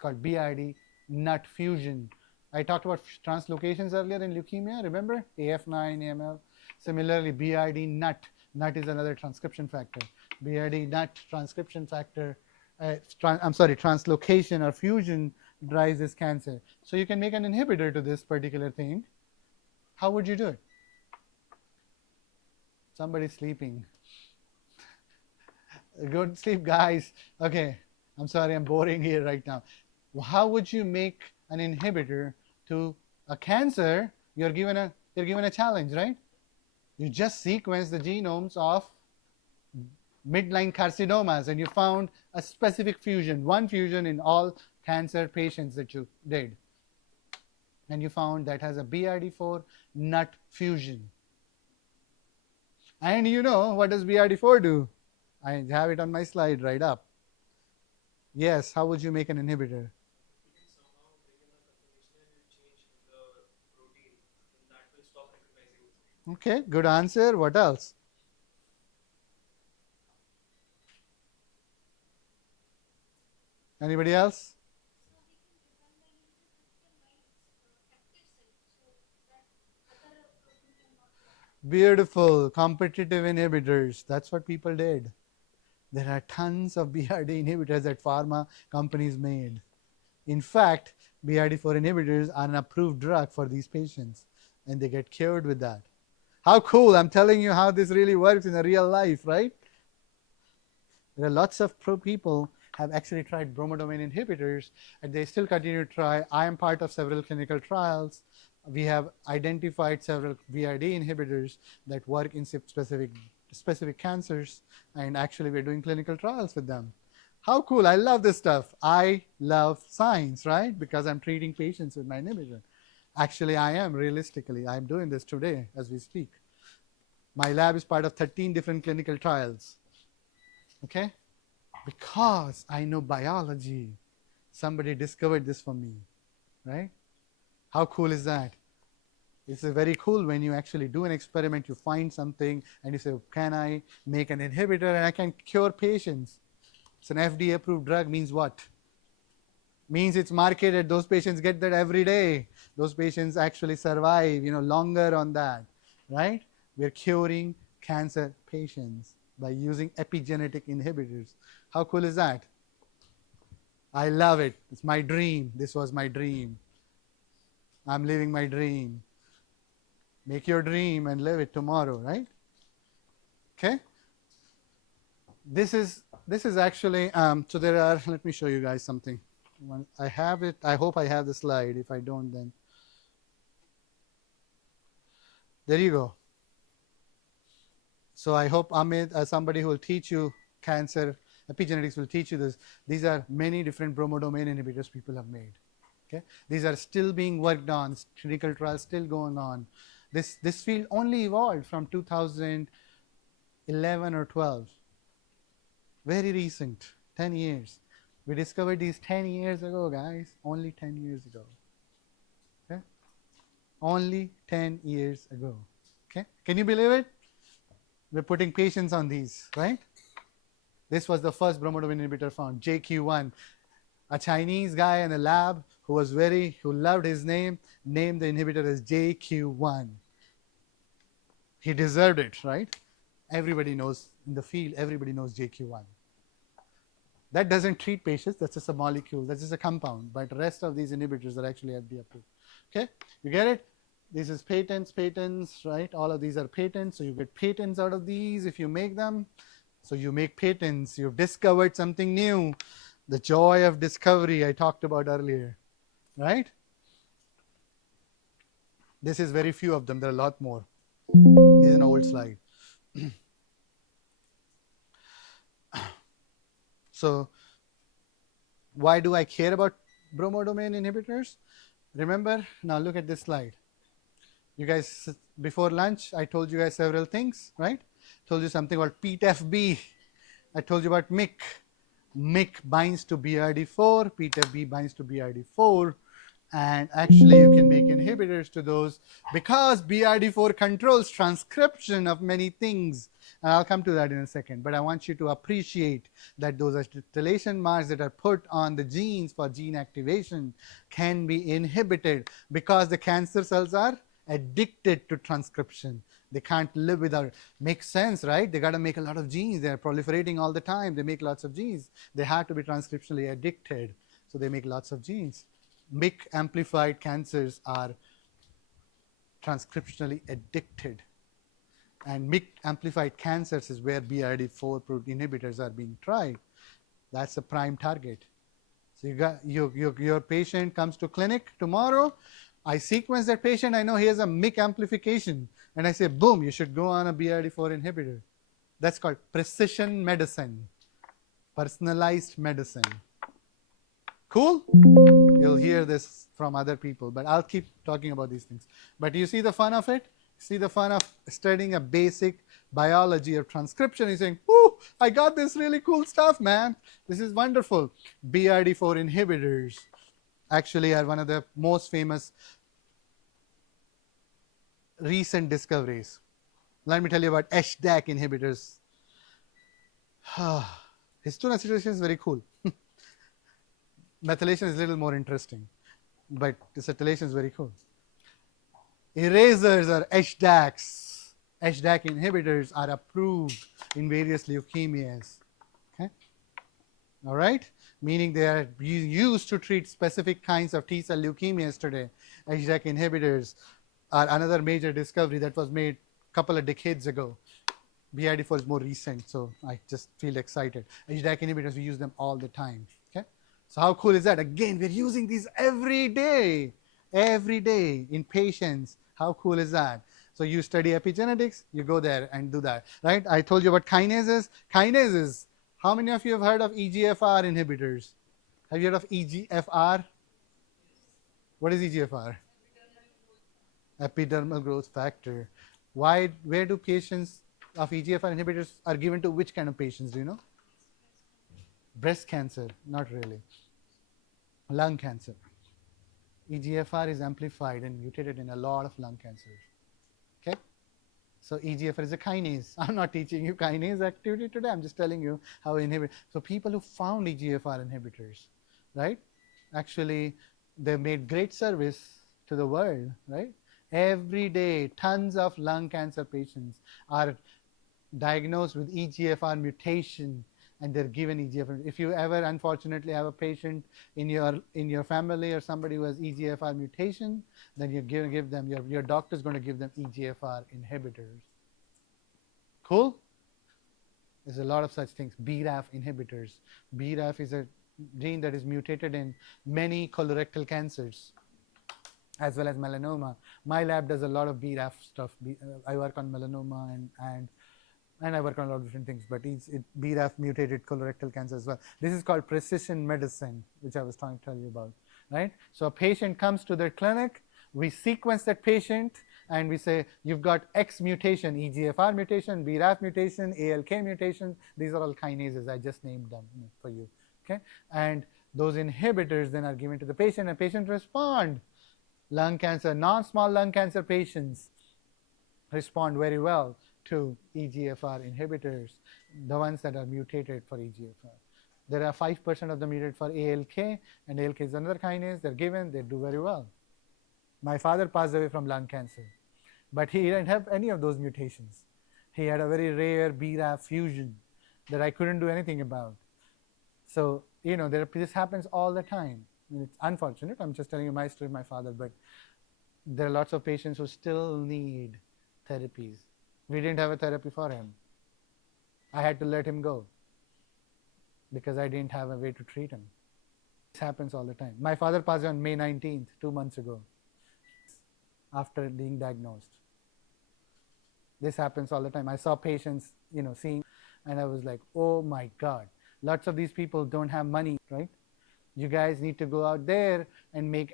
called BRD NUT fusion. I talked about translocations earlier in leukemia, remember? AF9, AML. Similarly, BRD NUT. NUT is another transcription factor. BRD NUT transcription factor, translocation or fusion drives this cancer. So you can make an inhibitor to this particular thing. How would you do it? Somebody's sleeping. Go to sleep, guys. Okay, I'm sorry, I'm boring here right now. How would you make an inhibitor to a cancer? You're given a challenge, right? You just sequence the genomes of midline carcinomas and you found a specific fusion, one fusion in all cancer patients that you did. And you found that has a BRD4 NUT fusion. And you know, what does BRD4 do? I have it on my slide right up. Yes, how would you make an inhibitor? You can somehow bring in a conformation and change the protein, and that will stop recognizing it. Okay, good answer. What else? Anybody else? Beautiful. Competitive inhibitors. That's what people did. There are tons of BRD inhibitors that pharma companies made. In fact, BRD4 inhibitors are an approved drug for these patients, and they get cured with that. How cool. I'm telling you how this really works in a real life, right? There are lots of people have actually tried bromodomain inhibitors, and they still continue to try. I am part of several clinical trials. We have identified several BRD inhibitors that work in specific cancers, and actually we're doing clinical trials with them. How cool. I love this stuff. I love science, right? Because I'm treating patients with my inhibitor. Actually, I am realistically. I'm doing this today as we speak. My lab is part of 13 different clinical trials. Okay? Because I know biology. Somebody discovered this for me, right? How cool is that? It's very cool when you actually do an experiment, you find something, and you say, can I make an inhibitor and I can cure patients? It's an FDA approved drug. Means what? Means it's marketed. Those patients get that every day. Those patients actually survive, longer on that, right? We're curing cancer patients by using epigenetic inhibitors. How cool is that? I love it. It's my dream. This was my dream. I'm living my dream. Make your dream and live it tomorrow, right? Okay. This is actually, so there are, let me show you guys something. I have it. I hope I have the slide. If I don't, then there you go. So I hope Amit, somebody who will teach you cancer epigenetics, will teach you this. These are many different bromodomain inhibitors people have made. Okay, these are still being worked on. Clinical trials still going on. This field only evolved from 2011 or 12. Very recent, 10 years. We discovered these 10 years ago, guys. Only 10 years ago. Okay, only 10 years ago. Okay, can you believe it? We're putting patients on these, right? This was the first bromodomain inhibitor found, JQ1. A Chinese guy in a lab who loved his name, named the inhibitor as JQ1. He deserved it, right? Everybody knows in the field, everybody knows JQ1. That doesn't treat patients, that's just a molecule, that's just a compound, but the rest of these inhibitors are actually FDA approved. Okay, you get it? This is patents, right? All of these are patents, so you get patents out of these if you make them. So you make patents, you've discovered something new. The joy of discovery I talked about earlier, right? This is very few of them, there are a lot more. This is an old slide. So why do I care about bromodomain inhibitors? Remember, now look at this slide. You guys, before lunch, I told you guys several things, right? Told you something about PTFB. I told you about MYC. MYC binds to BRD4, PTFB binds to BRD4, and actually you can make inhibitors to those because BRD4 controls transcription of many things. And I'll come to that in a second. But I want you to appreciate that those acetylation marks that are put on the genes for gene activation can be inhibited because the cancer cells are addicted to transcription. They can't live without it. Makes sense, right? They got to make a lot of genes. They're proliferating all the time. They make lots of genes. They have to be transcriptionally addicted. So they make lots of genes. MYC amplified cancers are transcriptionally addicted. And MYC amplified cancers is where BRD4 protein inhibitors are being tried. That's a prime target. So you got your patient comes to clinic tomorrow. I sequence that patient. I know he has a MYC amplification, and I say, boom, you should go on a BRD4 inhibitor. That's called precision medicine, personalized medicine. Cool? You'll hear this from other people, but I'll keep talking about these things. But you see the fun of it? See the fun of studying a basic biology of transcription. He's saying, "Whoo, I got this really cool stuff, man. This is wonderful." BRD4 inhibitors actually are one of the most famous recent discoveries. Let me tell you about HDAC inhibitors. Histone acetylation is very cool. Methylation is a little more interesting, but acetylation is very cool. Erasers are HDACs. HDAC inhibitors are approved in various leukemias. Okay? All right? Meaning they are used to treat specific kinds of T cell leukemias today. HDAC inhibitors are another major discovery that was made a couple of decades ago. BRD4 is more recent, so I just feel excited. HDAC inhibitors, we use them all the time. Okay? So how cool is that? Again, we're using these every day in patients. How cool is that? So you study epigenetics, you go there and do that, right? I told you about kinases. Kinases, how many of you have heard of EGFR inhibitors? Have you heard of EGFR? What is EGFR? Epidermal growth factor. Where do patients of EGFR inhibitors are given to which kind of patients, do you know? Breast cancer, not really. Lung cancer. EGFR is amplified and mutated in a lot of lung cancers. Okay? So EGFR is a kinase. I'm not teaching you kinase activity today. I'm just telling you how inhibit. So people who found EGFR inhibitors, right? Actually, they made great service to the world, right? Every day, tons of lung cancer patients are diagnosed with EGFR mutation, and they're given EGFR. If you ever unfortunately have a patient in your family or somebody who has EGFR mutation, then you're going to give them, your doctor's going to give them EGFR inhibitors. Cool? There's a lot of such things. BRAF inhibitors. BRAF is a gene that is mutated in many colorectal cancers as well as melanoma. My lab does a lot of BRAF stuff. I work on melanoma and I work on a lot of different things, but it's BRAF mutated colorectal cancer as well. This is called precision medicine, which I was trying to tell you about, right? So a patient comes to their clinic, we sequence that patient, and we say, you've got X mutation, EGFR mutation, BRAF mutation, ALK mutation. These are all kinases. I just named them for you, okay? And those inhibitors then are given to the patient, and patient respond. Lung cancer, non-small lung cancer patients respond very well to EGFR inhibitors, the ones that are mutated for EGFR. There are 5% of them mutated for ALK, and ALK is another kinase. They're given, they do very well. My father passed away from lung cancer, but he didn't have any of those mutations. He had a very rare BRAF fusion that I couldn't do anything about. So, this happens all the time. It's unfortunate. I'm just telling you my story of my father, but there are lots of patients who still need therapies. We didn't have a therapy for him. I had to let him go because I didn't have a way to treat him. This happens all the time. My father passed on May 19th, 2 months ago, after being diagnosed. This happens all the time. I saw patients, seeing, and I was like, oh my God, lots of these people don't have money, right? You guys need to go out there and make